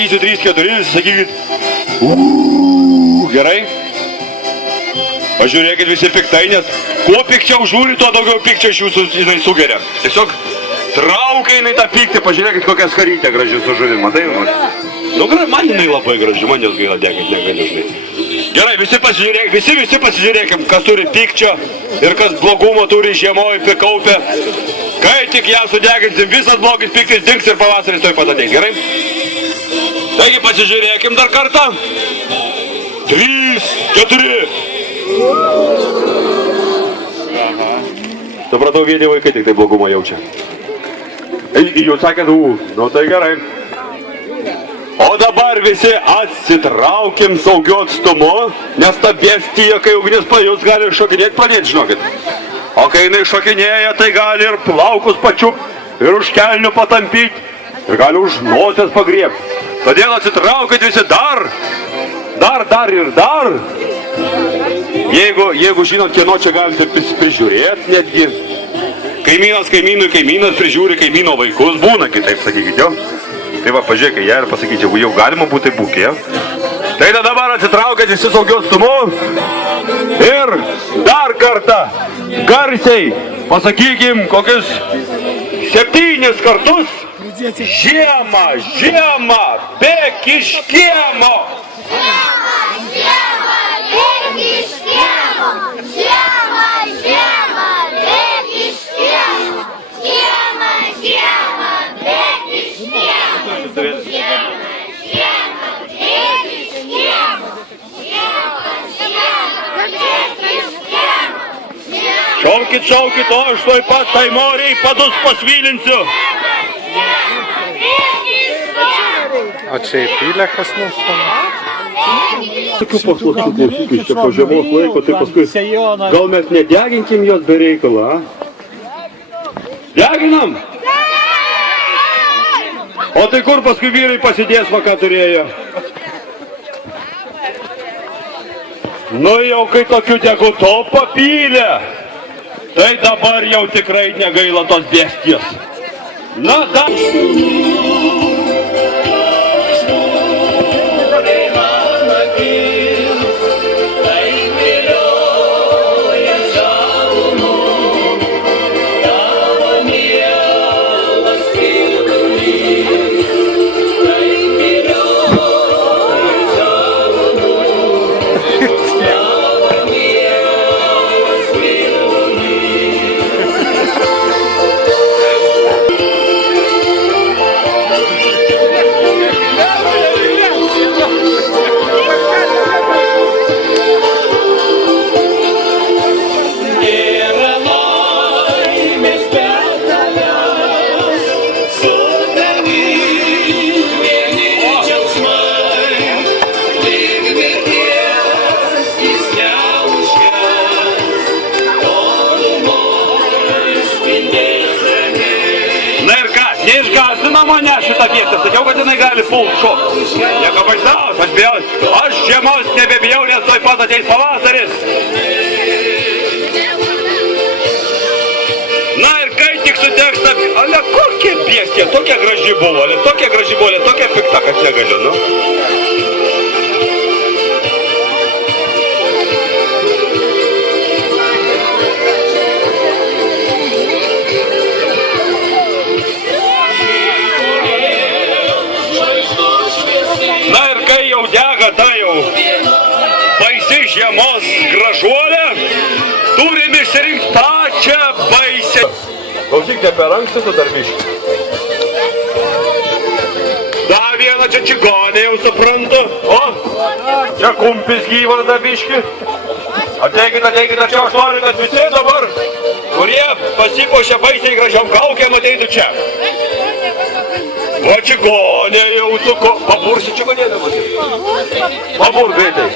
pasakysiu 3-4, sakykit. Gerai? Pažiūrėkit visi piktai, nes kuo pikčiau žiūri, tuo daugiau pikčio iš jūsų jinai sugeria. Tiesiog traukia jinai tą piktį, pažiūrėkit kokią skarytę gražią su žuvim, matai? Nu, man jinai labai graži, man jos gaila degint negali, žinai. Gerai, visi pasižiūrėkim, kas turi pikčio ir kas blogumo turi žiemoj prikaupę. Kai tik ją sudeginsim, visas blogis piktis dings ir pavasaris toj pat ateis, gerai? Taigi pasižiūrėkim dar kartą. 3, 4. Supratau, vieni vaikai tik tai blogumo jaučia. Jūs sakėt, nu tai gerai. O dabar visi atsitraukim saugiu atstumu, nes ta bestija, kai ugnis pajus, gali šokinėti pradėti, žinokit. O kai jinai šokinėja, tai gali ir plaukus pačiup, ir už kelnių patampyti, ir gali už nosies pagriebti. Todėl atsitraukit visi dar. Jeigu žinot, kieno čia galite prižiūrėti netgi. Kaimynas prižiūri kaimyno vaikus, būna kitaip, sakykit, jo. Tai va, pažiūrėkit ją ir pasakyti, jeigu jau galima būti būkė. Tai dabar atsitraukit visi saugiu atstumu. Ir dar kartą garsiai pasakykim kokius 7 kartus. Žiema, žiema, bėk iš kiemo. Žiema, bėk iš kiemo. Žiema, žiema, bėk iš kiemo. Žiema, žiema, bėk iš kiemo. Žiema, žiema, bėk iš kiemo. Žiema, žiema, bėk iš kiemo. Šaukit, o aš tuoj pat tai moriai padus pasvylinsiu. O čia įpylė kas nors tam? Tokių paslaugų klausykis čia po žiemos laiko, tai paskui gal mes nedeginkim jos be reikalo, a? Deginam? O tai kur paskui vyrai pasidės, va ką turėjo? Nu jau kai tokių deguto papylė, tai dabar jau tikrai negaila tos bestijos. Na, da... Mane šitą vietą, sakiau, kad jinai gali pult šokti. Nieko baisaus, aš žiemos nebebijau, nes tuoj pat ateis pavasaris. Na ir kai tik sudegs ta... Ale kokia bestija, tokia graži buvo, tokia pikta, kad negaliu, nu. Baisi žiemos gražuolė, turim išsirinkti pačią baisę. Klausyk, ne per anksti tu darbiški. Dar vieną čia čigonė jau suprantu. O, čia kumpis gyvas darbiški. Ateikit, čia aš noriu, kad visi dabar, kurie pasipuošia baisiai gražiom kaukėm, ateitų čia. Va čigonė jau tu ko... Pabursi čigonėdamas. Pabur greitai.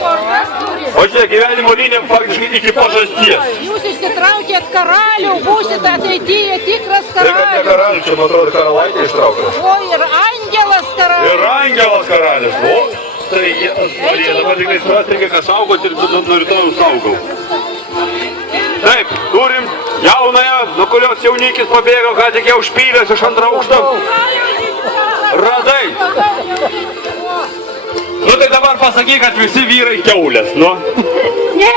O čia gyvenimo liniam faktiškai iki pažasties. Jūs išsitraukėt karalių, būsite ateityje tikras Tai kad ne karalius. karalius, čia man atrodo karalaitė ištraukė. O ir angelas karalius. Ir angelas karalius. O, tai jie dabar tikrai surasti, ką saugot ir nuo rytojaus saugau. Taip, turim jaunąją, nuo kurios jaunikis pabėgo, ką tik jau užpylęs iš antrą aukštą. Radai. dabar pasakyk, kad visi vyrai kiaulės, nu. Ne,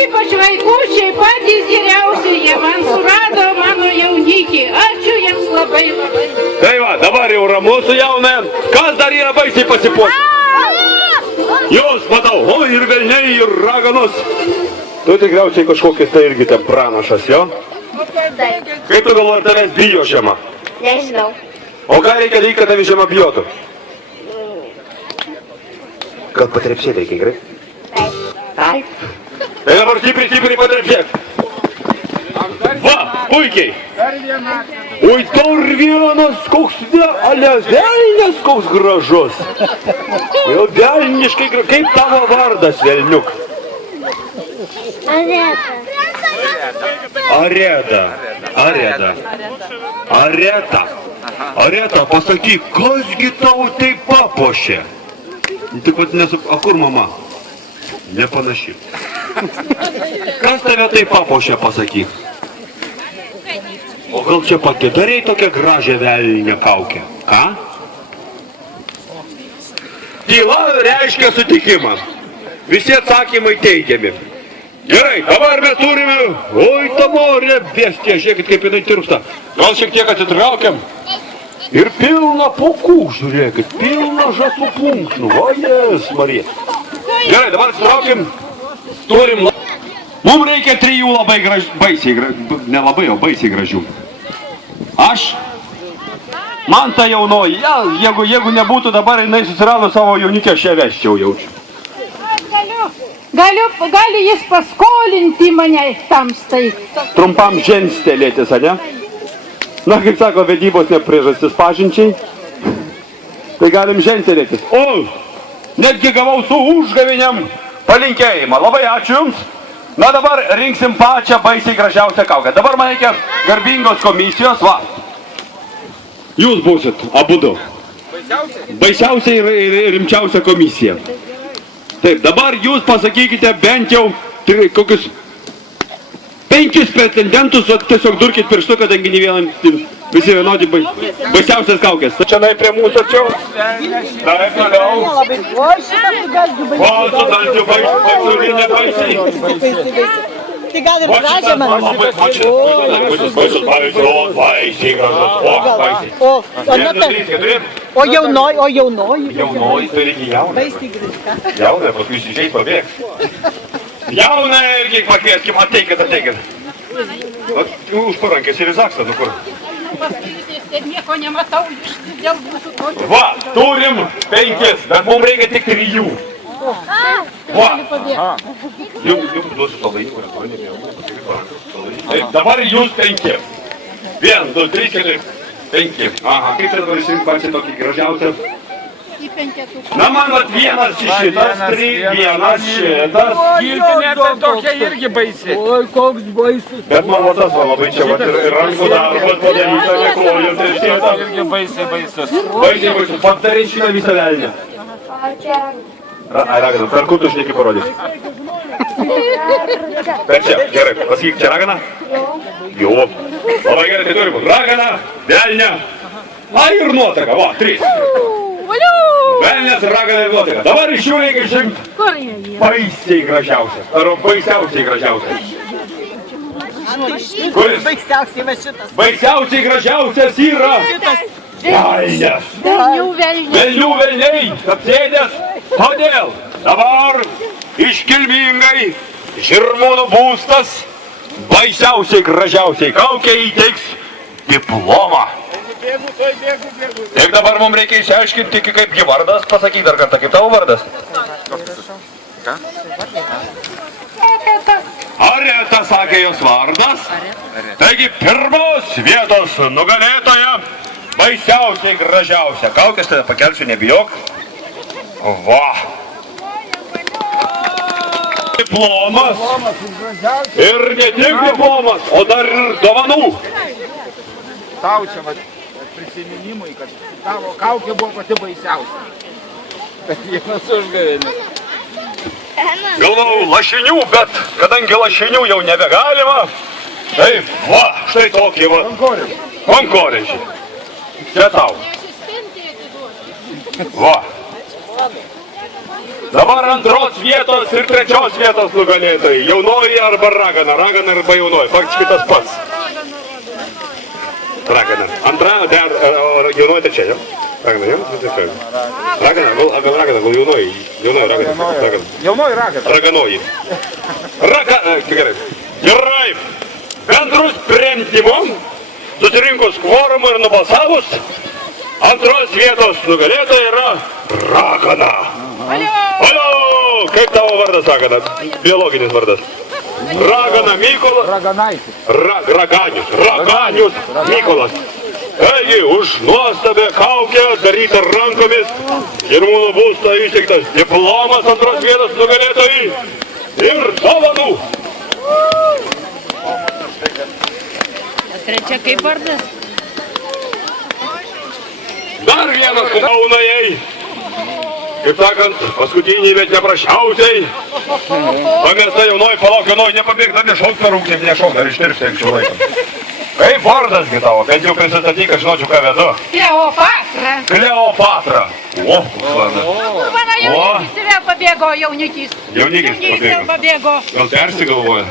ypač vaikučiai patys geriausi, jie man surado mano jaunikį. Ačiū jiems labai labai. Tai va, dabar jau ramu su jaunai. Kas dar yra baisiai pasipuošę? Jūs, matau, o ir velniai, ir raganos. Tu tikriausiai kažkokias tai irgi ten pranašas, jo? Kaip tu galvoji, ar tavęs bijo žiema? Nežinau. O ką reikia daryti, kad tavęs žiema bijotų? Gal patrepsėti reikia, gerai? Taip. Tai dabar stipriai patrepsėk. Va, puikiai. Oi, dar vienas, koks velnias, koks gražus. Jau velniškai gražus. Kaip tavo vardas, velniuk? Areta, pasakyk, kasgi tau taip papuošė? Tik pat nesu... O kur mama? Nepanaši. Kas tave taip papuošė, pasakyk? O gal čia pati darei tokią gražią velnę kaukę? Ką? Tyla reiškia sutikimą. Visi atsakymai teigiami. Gerai, dabar mes turime... Oi, ta morė bestija, žiūrėkit, kaip jinai tirpsta. Gal šiek tiek atsitraukiam? Ir pilna pūkų, žiūrėkit, pilna žąsų plunksnų. O, jes, Marija. Gerai, dabar atsitraukiam. Turim... Mums reikia 3 labai baisiai gražių. Aš? Man ta jaunoji, jeigu nebūtų dabar, jinai susirado savo jaunikę, aš ją vesčiau jaučiu. Gali jis paskolinti mane tamstai. Trumpam ženstelėtis, ane? Na, kaip sako, vedybos ne priežastis pažinčiai. Tai galim ženstelėtis. O, netgi gavau su užgaviniam palinkėjimą. Labai ačiū Jums. Na, dabar rinksim pačią baisiai gražiausią kaukę. Dabar man reikia garbingos komisijos, va. Jūs būsit, abudu. Baisiausia ir rimčiausia komisija. Taip, dabar jūs pasakykite bent jau kokius 5 pretendentus, o tiesiog durkit pirštu, kadangi ne vienam visi vienodi baisiausias kaukės. Čia nai prie mūsų arčiau. Taip, toliau. O, su dalgiu baisulinė baisiai. Tai gal ir gražią man. O jaunoji. Jaunoji, tai reikia jauną. Baisiai gražią. Jauną, paskui išsižiai pabėgs. Jauną irgi pakvieskim, ateikit. Už parankės ir į Zaksą, nu kur. Nieko nematau dėl mūsų tokio. Va, turim 5, bet mums reikia tik 3. Va. Jums duosiu salainį, kuris nebėjau. Taip, dabar jūs 5. 1, 2, 3, 4, 5. Aha, kaip čia dabar išrinkt pačią tokį gražiausią? Na, man vat vienas šitas, 3, vienas šitas. Giltinė tai tokia irgi baisi. Oi, koks baisus. Bet man va tas va labai čia vat ir rankų darbas padaryta, nekojų, tai šitas. Irgi baisiai baisus. Baisiai baisus, padarai šitą visą velnę. Ai, ragana, per kur tu šneki parodyk? Per čia, gerai, pasakyk, čia ragana? Jo. Labai gerai, tai turim. Ragana, velnė. Ai, ir nuotaka, va, 3. Velnės, ragana ir nuotaka. Dabar iš jų reikia išrinkti baisiai gražiausią. Ar baisiausiai gražiausią. Kuris? Baisiausiai va šitas. Baisiausiai gražiausias yra velnės. Velnių velniai, apsėdęs. Todėl dabar iškilmingai Žirmūnų būstas baisiausiai gražiausiai kaukiai įteiks diplomą. Tik dabar mums reikia išsiaiškinti, kaipgi vardas, pasakyk dar kartą, kaip tavo vardas? Areta sakė jos vardas. Taigi pirmos vietos nugalėtoja, baisiausiai gražiausia. Kaukės tada pakelsiu, nebijok. Va. Diplomas. Ir ne tik diplomas, o dar ir dovanų. Tau čia prisiminimui, kad tavo kaukė buvo pati baisiausia. Bet vienas užgavėnis. Galvau lašinių, bet kadangi lašinių jau nebegalima, taip, va, štai tokį va. Konkorėžį. Čia tau. Va. Dabar antros vietos ir trečios vietos nugalėtojai. Jaunoji arba ragana. Ragana arba jaunoji. Faktiškai tas pats. Ragana. Antra, jaunoji trečia, jo? Ragana, jo? Ragana, gal ragana, gal jaunoji. Jaunoji ragana. Jaunoji ragana. Raganoji. Gerai. Gerai. Bendrus sprendimom, susirinkus kvorumą ir nubalsavus, antros vietos nugalėtoja yra ragana. Alio! Kaip tavo vardas, ragana? Biologinis vardas. Ragana Mykolas. Raganaitis. Raganius Mykolas. Taigi, už nuostabę kaukę darytą rankomis Žirmūnų būsto įsteigtas diplomas antros vietos nugalėtojai ir dovanų. Trečia kaip vardas? Dar vienas kaunajai. Kaip sakant, paskutiniai, bet neprašiausiai. Pamesta jaunoji, palauk, jaunoji, nepabėg, dar nešauk per rūkį, nešauk, dar ištirpsi anksčiau laiką. Kaip vardas gi tavo, bent jau prisistatyk, aš žinočiau, ką vedu. Kleopatra. Kleopatra. O, vardas. Mano jaunikis vėl pabėgo, jaunikis. Jaunikis Jaunikis vėl pabėgo. Gal persigalvoja?